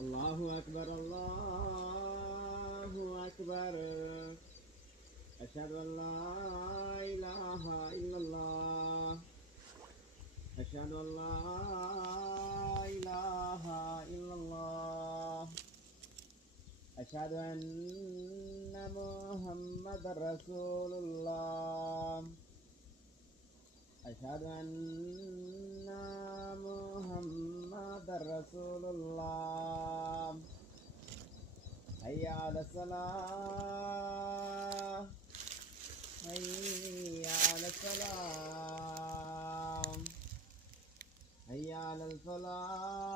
الله أكبر الله أكبر. أشهد أن لا إله إلا الله. أشهد أن لا إله إلا الله. أشهد أن محمد رسول الله. أشهد أن محمد رسول الله. حي على الصلاة حي على الصلاة حي على الفلاح.